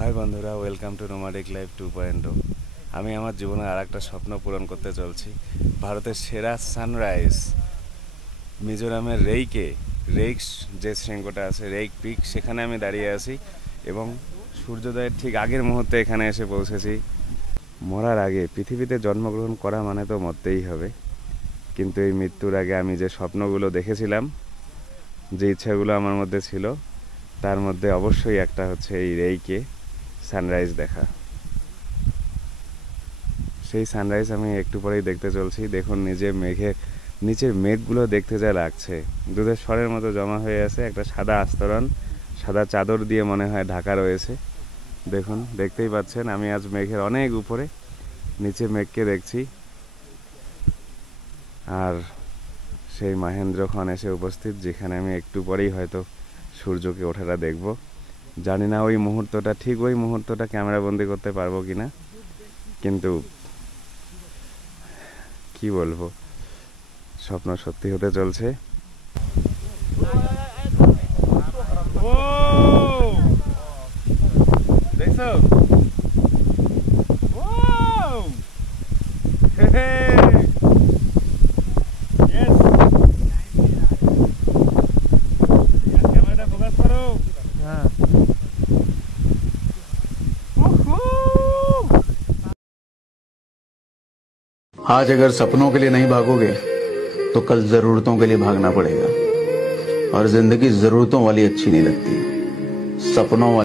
High বন্ধুরা, welcome to nomadic life 2.0। আমি আমার জীবনে আর একটা স্বপ্ন পূরণ করতে চলছি। ভারতের সেরা সানরাইজ মিজোরামের রেইক যে শৃঙ্গটা আছে, রেইক পিক, সেখানে আমি দাঁড়িয়ে আছি এবং সূর্যোদয়ের ঠিক আগের মুহূর্তে এখানে এসে পৌঁছেছি। মরার আগে পৃথিবীতে জন্মগ্রহণ করা মানে তো মরতেই হবে, কিন্তু এই মৃত্যুর আগে আমি যে স্বপ্নগুলো দেখেছিলাম, যে ইচ্ছাগুলো আমার মধ্যে ছিল, তার মধ্যে অবশ্যই একটা হচ্ছে এই রেইকে সানরাইজ দেখা। সেই সানরাইজ আমি একটু পরেই দেখতে চলছি। দেখুন, নিচের মেঘগুলো দেখতে যা লাগছে, দুধের স্বরের মতো জমা হয়ে আছে। একটা সাদা আস্তরণ, সাদা চাদর দিয়ে মনে হয় ঢাকা রয়েছে। দেখুন, দেখতেই পাচ্ছেন আমি আজ মেঘের অনেক উপরে, নিচে মেঘকে দেখছি। আর সেই মহেন্দ্রক্ষণ এসে উপস্থিত, যেখানে আমি একটু পরেই হয়তো সূর্যকে ওঠাটা দেখব। জানি না ওই মুহূর্তটা ক্যামেরা বন্দি করতে পারবো কিনা, কিন্তু কি বলবো, স্বপ্ন সত্যি হতে চলছে। দেখছো? ক্যামেরাটা ফোকাস করো। হ্যাঁ, आज अगर सपनों के लिए नहीं भागोगे तो कल जरूरतों के लिए भागना पड़ेगा। और जिंदगी जरूरतों वाली अच्छी नहीं लगती, सपनों वाली